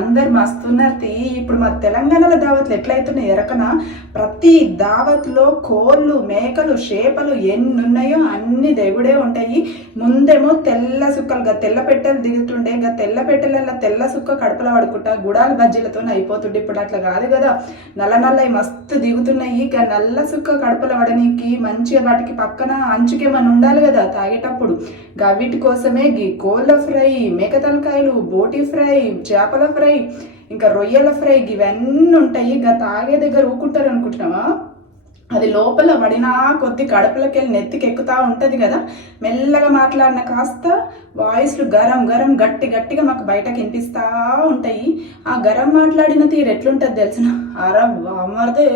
అందరు మస్తున్నారు. ఇప్పుడు మా తెలంగాణలో దావత్లు ఎట్లయితున్నాయి ఎరకన ప్రతి దావత్లో కోళ్ళు మేకలు చేపలు ఎన్ని ఉన్నాయో అన్ని దేవుడే ఉంటాయి. ముందేమో తెల్ల సుక్కలు తెల్ల పెట్టెలు దిగుతుండే, తెల్ల పెట్టెల తెల్ల సుక్క కడుపులో పడుకుంటా గుడాల బజ్జీలతో అయిపోతుండే. ఇప్పుడు అట్లా కాదు కదా, నల్ల నల్లవి మస్తు దిగుతున్నాయి. నల్ల సుక్క కడుపులో పడనీకి మంచిగా వాటికి పక్కన అంచుకేమన్నా ఉండాలి కదా తాగేటప్పుడు. వీటి కోసమే కోళ్ళ ఫ్రై, మేక తలకాయలు, బోటి ఫ్రై, చేపల ఫ్రై, ఇంకా రొయ్యల ఫ్రై ఇవన్నీ ఉంటాయి. తాగే దగ్గర ఊకుంటారు అనుకుంటున్నావా? అది లోపల పడినా కొద్ది కడుపులకి వెళ్ళి నెత్తికి ఎక్కుతా ఉంటుంది కదా. మెల్లగా మాట్లాడిన కాస్త వాయిస్లు గరం గరం గట్టి గట్టిగా మాకు బయటకు వినిపిస్తూ ఉంటాయి. ఆ గరం మాట్లాడిన తీరు ఎట్లుంటుంది తెలిసిన? అమ్మదే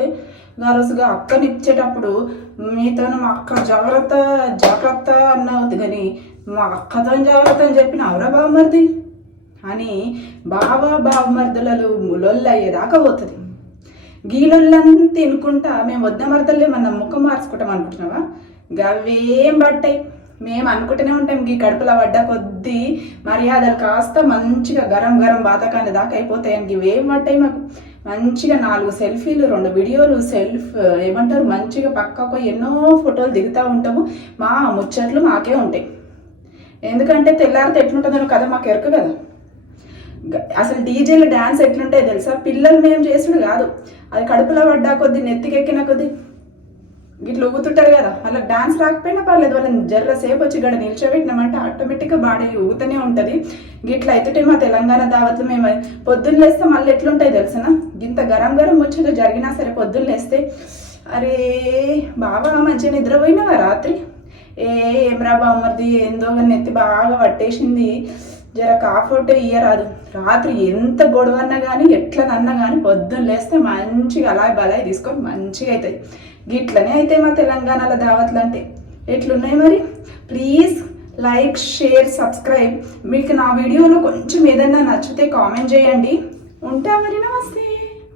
రోజుగా అక్కనిచ్చేటప్పుడు మీతో మా అక్క జాగ్రత్త జాగ్రత్త అన్నవుద్ది, కానీ మా అక్కతో జాగ్రత్త అని చెప్పిన అవరా బావమరిది అని బావమర్దులలో ములొల్లు అయ్యేదాకా పోతుంది. గీలొల్లంతా తినుకుంటా మేము వద్దమర్దలేమన్నా ముఖం మార్చుకుంటాం అనుకుంటున్నావా? గవేం పట్టాయి, మేము అనుకుంటూనే ఉంటాం. ఈ కడుపులో పడ్డ కొద్దీ మర్యాదలు కాస్త మంచిగా గరం గరం బాతకాని దాకా అయిపోతాయి. ఇవేం పట్టాయి మాకు? మంచిగా 4 సెల్ఫీలు 2 వీడియోలు ఏమంటారు మంచిగా పక్కకు ఎన్నో ఫోటోలు దిగుతూ ఉంటాము. మా ముచ్చట్లు మాకే ఉంటాయి. ఎందుకంటే తెల్లారితే ఎట్లుంటుందో కదా మాకు ఎరక కదా. అసలు డీజేలు డ్యాన్స్ ఎట్లుంటాయి తెలుసా? పిల్లలు మేము చేసుడు కాదు, అది కడుపులో పడ్డా కొద్ది నెత్తికెక్కిన కొద్ది గిట్లా ఊగుతుంటారు కదా. వాళ్ళకి డాన్స్ రాకపోయినా పర్లేదు, వాళ్ళని జర్రసేపు వచ్చి గడ నిల్చోబెట్టినామంటే ఆటోమేటిక్గా బాడీ ఊగుతూనే ఉంటుంది. గిట్లా అయితే మా తెలంగాణ దావత్లు మేము పొద్దున్న లేస్తే మళ్ళీ ఎట్లుంటాయి తెలిసిన? ఇంత గరం గరం ముచ్చట జరిగినా సరే పొద్దున్న లేస్తే అరే బాగా మంచిగా నిద్రపోయినావా రాత్రి? ఏమ్రా బామ్మర్ది ఏందో నెత్తి బాగా పట్టేసింది, జర కాఫోటే ఇయ్యరాదు. రాత్రి ఎంత గొడవన్నా కానీ ఎట్లనన్నా కానీ పొద్దున్న లేస్తే మంచిగా అలాయ్ బలాయి తీసుకొని మంచిగా అవుతాయి. గిట్లనే అయితే మా తెలంగాణలో దావత్లు అంటే ఎట్లున్నాయి మరి? Please like, share, subscribe. మీకు నా వీడియోలో కొంచెం ఏదన్నా నచ్చితే కామెంట్ చేయండి. ఉంటా మరి, నమస్తే.